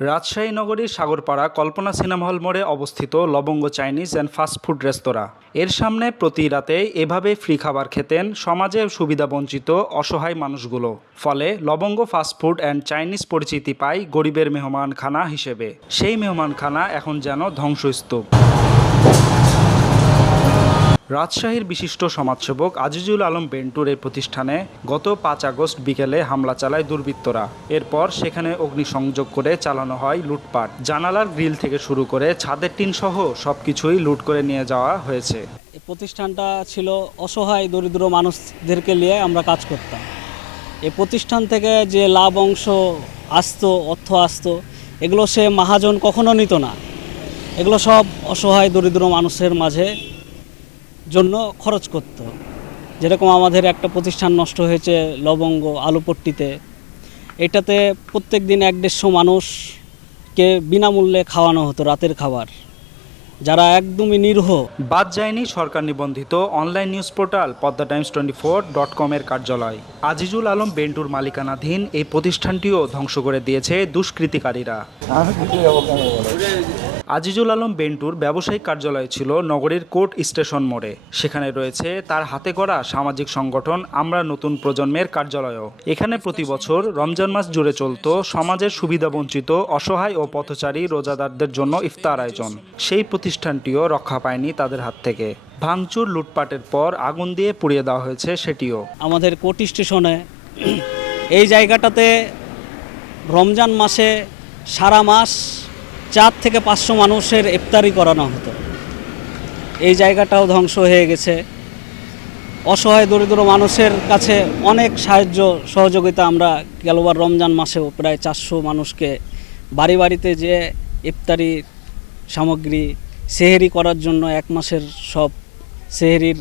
রাজশাহী নগরীর সাগরপাড়া কল্পনা cinema hall মোড়ে অবস্থিত লবঙ্গ চাইনিজ অ্যান্ড ফাস্টফুড রেস্তোরাঁ। এর সামনে প্রতি রাতে এভাবে ফ্রি খাবার খেতেন সমাজে সুবিধাবঞ্চিত অসহায় মানুষগুলো। ফলে লবঙ্গ ফাস্টফুড অ্যান্ড চাইনিজ পরিচিতি পায় গরিবের মেহমানখানা হিসেবে। সেই মেহমানখানা এখন যেন ধ্বংসস্তূপ। রাজশাহীর বিশিষ্ট সমাজসেবক আজিজুল আলম বেন্টুর এই প্রতিষ্ঠানে গত পাঁচ আগস্ট বিকেলে হামলা চালায় দুর্বৃত্তরা। এরপর সেখানে অগ্নিসংযোগ করে চালানো হয় লুটপাট। জানালার গ্রিল থেকে শুরু করে ছাদের টিন সহ সবকিছুই লুট করে নিয়ে যাওয়া হয়েছে। প্রতিষ্ঠানটা ছিল অসহায় দরিদ্র মানুষদেরকে নিয়ে আমরা কাজ করতাম। এই প্রতিষ্ঠান থেকে যে লাভ অংশ আসতো, অর্থ আসতো, এগুলো সে মহাজন কখনো নিত না। এগুলো সব অসহায় দরিদ্র মানুষের মাঝে জন্য খরচ করত। যেরকম আমাদের একটা প্রতিষ্ঠান নষ্ট হয়েছে লবঙ্গ আলুপট্টিতে এটাতে প্রত্যেক দিন এক দেড়শো মানুষকে বিনামূল্যে খাওয়ানো হতো রাতের খাবার। যারা একদমই নিরীহ। বাদ যায়নি সরকার নিবন্ধিত online news portal Padma times twenty four dot কমের কার্যালয়। আজিজুল আলম বেন্টুর মালিকানাধীন এই প্রতিষ্ঠানটিও ধ্বংস করে দিয়েছে দুষ্কৃতিকারীরা। আজিজুল আলম বেন্টুর ব্যবসায়িক কার্যালয় ছিল নগরীর কোর্ট স্টেশন মোড়ে। সেখানে রয়েছে তার হাতে করা সামাজিক সংগঠন আমরা নতুন প্রজন্মের কার্যালয়ও। এখানে প্রতি বছর রমজান মাস জুড়ে চলত সমাজের সুবিধাবঞ্চিত অসহায় ও পথচারী রোজাদারদের জন্য ইফতার আয়োজন। সেই প্রতিষ্ঠানটিও রক্ষা পায়নি তাদের হাত থেকে। ভাঙচুর লুটপাটের পর আগুন দিয়ে পুড়িয়ে দেওয়া হয়েছে সেটিও। আমাদের কোর্ট স্টেশনে এই জায়গাটাতে রমজান মাসে সারা মাস চার থেকে পাঁচশো মানুষের ইফতারি করানো হতো। এই জায়গাটাও ধ্বংস হয়ে গেছে। অসহায় দরিদ্র মানুষের কাছে অনেক সাহায্য সহযোগিতা আমরা গেলবার রমজান মাসেও প্রায় চারশো মানুষকে বাড়ি বাড়িতে যে ইফতারি সামগ্রী, সেহেরি করার জন্য এক মাসের সব সেহেরির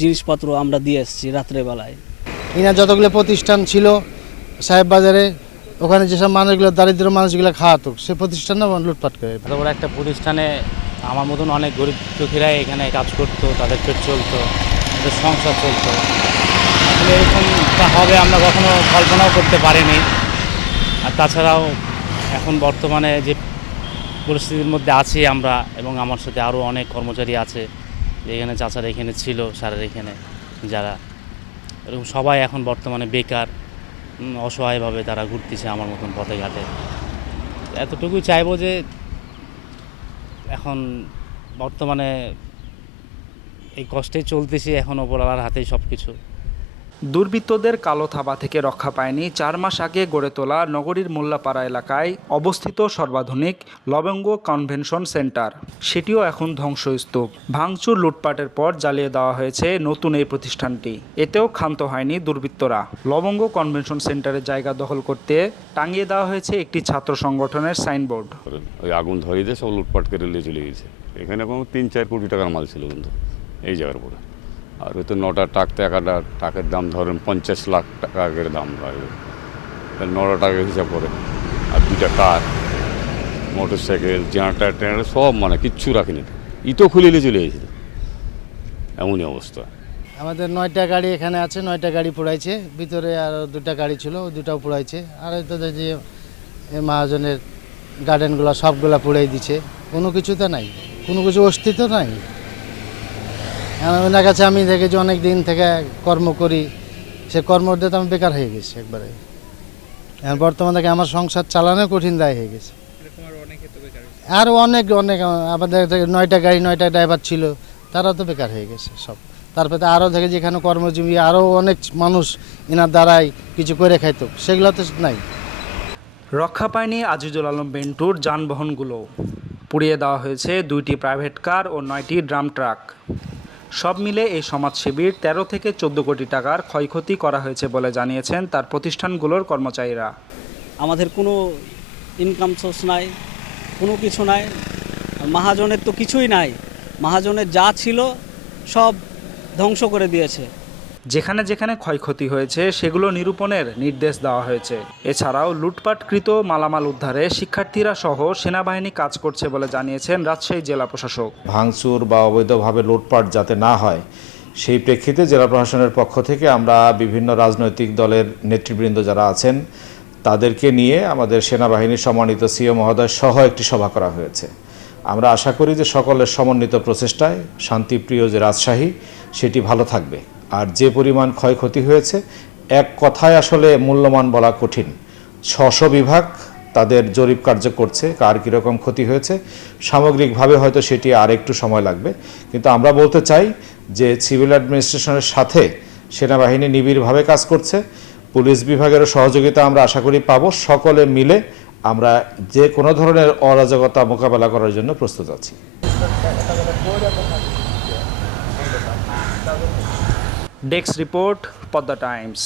জিনিসপত্র আমরা দিয়ে এসেছি রাত্রেবেলায়। ইনার যতগুলো প্রতিষ্ঠান ছিল সাহেব বাজারে ওখানে যেসব মানুষগুলো, দারিদ্র মানুষগুলো খাওয়াতো, সে প্রতিষ্ঠানও লুটপাট করে। বড় একটা প্রতিষ্ঠানে আমার মতন অনেক গরিব দুঃখীরাই এখানে কাজ করতো, তাদের পেট চলতো, তাদের সংসার চলতো। আসলে এরকমটা হবে আমরা কখনো কল্পনাও করতে পারিনি। আর তাছাড়াও এখন বর্তমানে যে পরিস্থিতির মধ্যে আছি আমরা এবং আমার সাথে আরও অনেক কর্মচারী আছে এখানে চাচারা এখানে ছিল, স্যারের এখানে যারা। এরকম সবাই এখন বর্তমানে বেকার। অসহায়ভাবে তারা ঘুরতেছে আমার মতন পথে ঘাটে। এতটুকুই চাইব যে এখন বর্তমানে এই কষ্টে চলতেছি, এখন ওপরওয়ালার হাতেই সব কিছু দুর্বৃত্তদের কালো থাবা থেকে রক্ষা পায়নি চার মাস আগে গড়ে তোলা নগরীর মোল্লাপাড়া এলাকায় অবস্থিত সর্বাধুনিক লবঙ্গ কনভেনশন সেন্টার। সেটিও এখন ধ্বংসস্তূপ। ভাঙচুর লুটপাটের পর জ্বালিয়ে দেওয়া হয়েছে নতুন এই প্রতিষ্ঠানটি। এতেও ক্ষান্ত হয়নি দুর্বৃত্তরা। লবঙ্গ কনভেনশন সেন্টারের জায়গা দখল করতে টাঙিয়ে দেওয়া হয়েছে একটি ছাত্র সংগঠনের সাইনবোর্ড। ওই আগুন ধরিয়ে দিয়ে সব লুটপাট করে চলে গেছে। এখানে তিন চার কোটি টাকার মাল ছিল কিন্তু এই জায়গার পরে আর হয়তো নটা টাকতে একটা টাকের দাম ধরেন পঞ্চাশ লাখ টাকার দাম লাগবে নটা টাকা হিসাব করে। আর দুটা কার মোটর সাইকেল জেনারেটার টেনারেটার সব মানে কিচ্ছু রাখিনি। ইতো খুলে নিয়ে চলে গেছিল। এমনই অবস্থা। আমাদের নয়টা গাড়ি এখানে আছে, নয়টা গাড়ি পোড়াইছে। ভিতরে আর দুটা গাড়ি ছিল ওই দুটাও পোড়াইছে। আর হয়তো যে মহাজনের গার্ডেনগুলো সবগুলা পুড়াই দিছে। কোনো কিছুতে নাই। কোনো কিছু অস্তিত্ব নাই। আমার কাছে আমি দেখেছি অনেক দিন থেকে কর্ম করি সে কর্মতে তো আমি বেকার হয়ে গেছি একবারে। এখন বর্তমানে দেখে আমার সংসার চালানো কঠিন দায় হয়ে গেছে। আরও অনেক অনেক আমাদের থেকে নয়টা গাড়ি নয়টা ড্রাইভার ছিল তারা তো বেকার হয়ে গেছে সব। তারপরে আরও দেখে যেখানে কর্মজীবী আরও অনেক মানুষ এনার দ্বারাই কিছু করে খাইতো সেগুলো তো নাই। রক্ষা পায়নি আজিজুল আলম বেন্টুর যানবাহনগুলো। পুড়িয়ে দেওয়া হয়েছে দুইটি প্রাইভেট কার ও নয়টি ড্রাম ট্রাক। সব মিলে এই সমাজ শিবির তেরো থেকে চোদ্দ কোটি টাকার ক্ষয়ক্ষতি করা হয়েছে বলে জানিয়েছেন তার প্রতিষ্ঠানগুলোর কর্মচারীরা। আমাদের কোনো ইনকাম সোর্স নাই, কোনো কিছু নাই মহাজনের তো কিছুই নাই। মহাজনের যা ছিল সব ধ্বংস করে দিয়েছে। যেখানে যেখানে ক্ষয়ক্ষতি হয়েছে, সেগুলো নিরূপণের নির্দেশ দেওয়া হয়েছে। এছাড়াও লুটপাটকৃত মালামাল উদ্ধারে শিক্ষার্থীরা সহ সেনাবাহিনী কাজ করছে বলে জানিয়েছেন রাজশাহী জেলা প্রশাসক। ভাঙচুর বা অবৈধভাবে লুটপাট যাতে না হয়, সেই প্রেক্ষিতে জেলা প্রশাসনের পক্ষ থেকে আমরা বিভিন্ন রাজনৈতিক দলের নেতৃবৃন্দ যারা আছেন, তাদেরকে নিয়ে আমাদের সেনাবাহিনীর সম্মানিত সিও মহোদয় সহ একটি সভা করা হয়েছে। আমরা আশা করি যে সকলের সমন্বিত প্রচেষ্টায় শান্তিপ্রিয় যে রাজশাহী, সেটি ভালো থাকবে। আর যে পরিমাণ ক্ষয়ক্ষতি হয়েছে, এক কথায় আসলে মূল্যমান বলা কঠিন। ছশো বিভাগ তাদের জরিপ কার্য করছে, কার কীরকম ক্ষতি হয়েছে। সামগ্রিকভাবে হয়তো সেটি আর একটু সময় লাগবে। কিন্তু আমরা বলতে চাই যে সিভিল অ্যাডমিনিস্ট্রেশনের সাথে সেনাবাহিনী নিবিড়ভাবে কাজ করছে। পুলিশ বিভাগেরও সহযোগিতা আমরা আশা করি পাবো। সকলে মিলে আমরা যে কোনো ধরনের অরাজকতা মোকাবেলা করার জন্য প্রস্তুত আছি। Desk report Padma Times